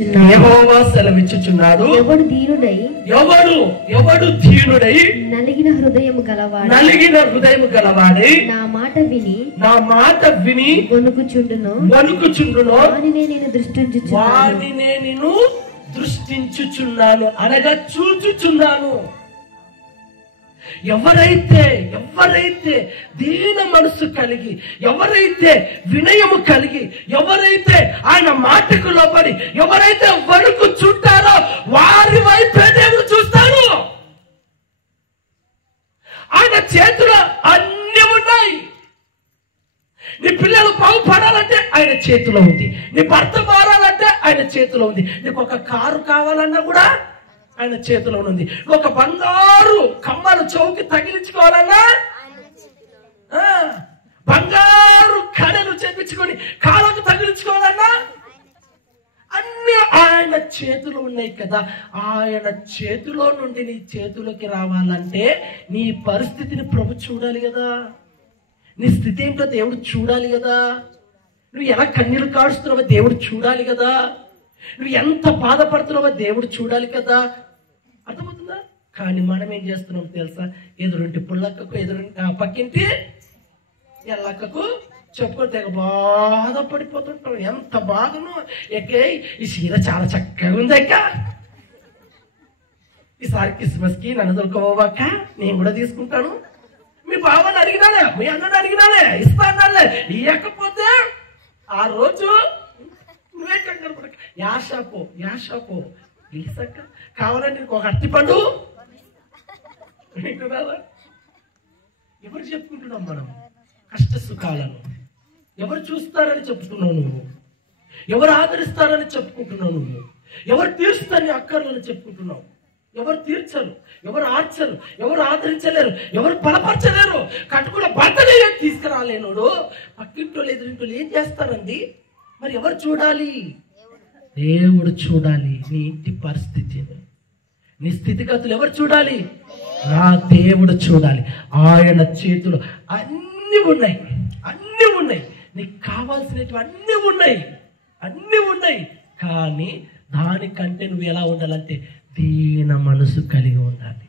యెహోవా సెలవిచ్చుచున్నాడు, ఎవడు దీనుడై ఎవడు దీనుడై నలిగిన హృదయము గలవాడై నా మాట విని వణుకుచుండును వానినే నేను దృష్టించుచున్నాను అనగా చూచుచున్నాను. ఎవరైతే దీన మనసు కలిగి, ఎవరైతే వినయము కలిగి, ఎవరైతే ఆయన మాటకు లోబడి, ఎవరైతే వణుకు చుట్టారో వారి వైపే దేవుడు చూస్తాడు. ఆయన చేతిలో అన్ని ఉన్నాయి. నీ పిల్లలు బాగుపడాలంటే ఆయన చేతిలో ఉంది. నీ భర్త మారాలంటే ఆయన చేతిలో ఉంది. నీకు ఒక కారు కావాలన్నా కూడా ఆయన చేతిలో ఉంది. ఒక బంగారు కమ్మలు చౌకి తగిలించుకోవాలన్నా, బంగారు కడలు చేపించుకొని కాళ్ళకు తగిలించుకోవాలన్నా అన్ని ఆయన చేతులు ఉన్నాయి కదా. ఆయన చేతిలో నుండి నీ చేతిలోకి రావాలంటే నీ పరిస్థితిని ప్రభు చూడాలి కదా. నీ స్థితి ఏంటో దేవుడు చూడాలి కదా. నువ్వు ఎలా కన్నీళ్ళు కాడుస్తున్నావో దేవుడు చూడాలి కదా. నువ్వు ఎంత బాధపడుతున్నావో దేవుడు చూడాలి కదా. అర్థమవుతుందా? కానీ మనం ఏం చేస్తున్నాం తెలుసా? ఎదురుంటి పుల్లక్కకు, పక్కింటి ఎల్లక్కకు చెప్పుకొని తెగ బాధపడిపోతుంటాం. ఎంత బాధను. ఈ చీర చాలా చక్కగా ఉంది అక్క, ఈసారి క్రిస్మస్ కి నన్ను దొరకవక్క, నేను కూడా తీసుకుంటాను. మీ బావని అడిగినానే, మీ అన్నని అడిగినానే, ఇస్తానే. ఇవ్వకపోతే ఆ రోజు నువ్వే కంగారు పడక. యాషాపో ఇసక్క కావాలంటే నీకు ఒక అరటిపండు. ఎవరు చెప్పుకుంటున్నాం మనం కష్ట సుఖాలను? ఎవరు చూస్తారని చెప్తున్నావు నువ్వు? ఎవరు ఆదరిస్తారని చెప్పుకుంటున్నావు నువ్వు? ఎవరు తీరుస్తారని అక్కర్లని చెప్పుకుంటున్నావు? ఎవరు తీర్చరు, ఎవరు ఆర్చరు, ఎవరు ఆదరించలేరు, ఎవరు బలపరచలేరు. కట్టుకున్న భర్తనే తీసుకురాలేనోడు పక్కింటోళ్ళు ఎదురింటోళ్ళు ఏం చేస్తారండి? మరి ఎవరు చూడాలి? దేవుడు చూడాలి. నీ ఇంటి పరిస్థితిని, నీ స్థితిగతులు ఎవరు చూడాలి? నా దేవుడు చూడాలి. ఆయన చేతులు అన్నీ ఉన్నాయి. నీకు కావాల్సినవి అన్నీ ఉన్నాయి. కానీ దానికంటే నువ్వు ఎలా ఉండాలంటే దీన మనసు కలిగి ఉండాలి.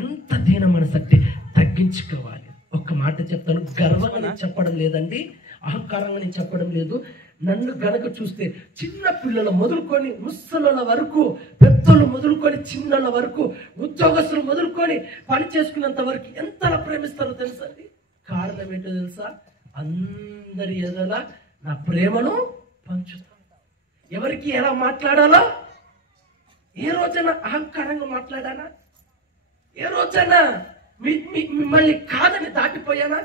ఎంత దీన మనసు అంటే తగ్గించుకోవాలి. ఒక్క మాట చెప్తాను, గర్వంగా నేను చెప్పడం లేదండి, అహంకారంగా నేను చెప్పడం లేదు. నన్ను గనక చూస్తే చిన్న పిల్లలు మొదలుకొని ముసలుల వరకు, పెద్దలు మొదలుకొని చిన్నల వరకు, ఉద్యోగస్తులు మొదలుకొని పని చేసుకున్నంత వరకు ఎంతలా ప్రేమిస్తారో తెలుసా అండి? కారణం ఏంటో తెలుసా? అందరి ఎదల నా ప్రేమను పంచుతాను. ఎవరికి ఎలా మాట్లాడాలో, ఏ రోజైనా అహంకారంగా మాట్లాడానా? ఏ రోజైనా మిమ్మల్ని కాదని దాటిపోయానా?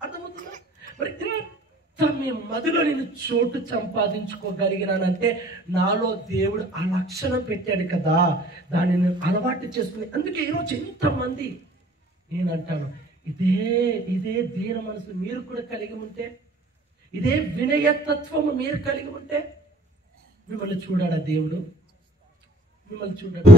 అర్థమవుతుందా? మరి ఇంత మీ మదిలో నేను చోటు సంపాదించుకోగలిగినానంటే నాలో దేవుడు ఆ లక్షణం పెట్టాడు కదా, దాన్ని నేను అలవాటు చేసుకుని. అందుకే ఈరోజు ఎంతమంది నేనంటాను, ఇదే దీన మనసు మీరు కూడా కలిగి ఉంటే, ఇదే వినయతత్వము మీరు కలిగి ఉంటే మిమ్మల్ని చూడాడా దేవుడు? మిమ్మల్ని చూడాడు.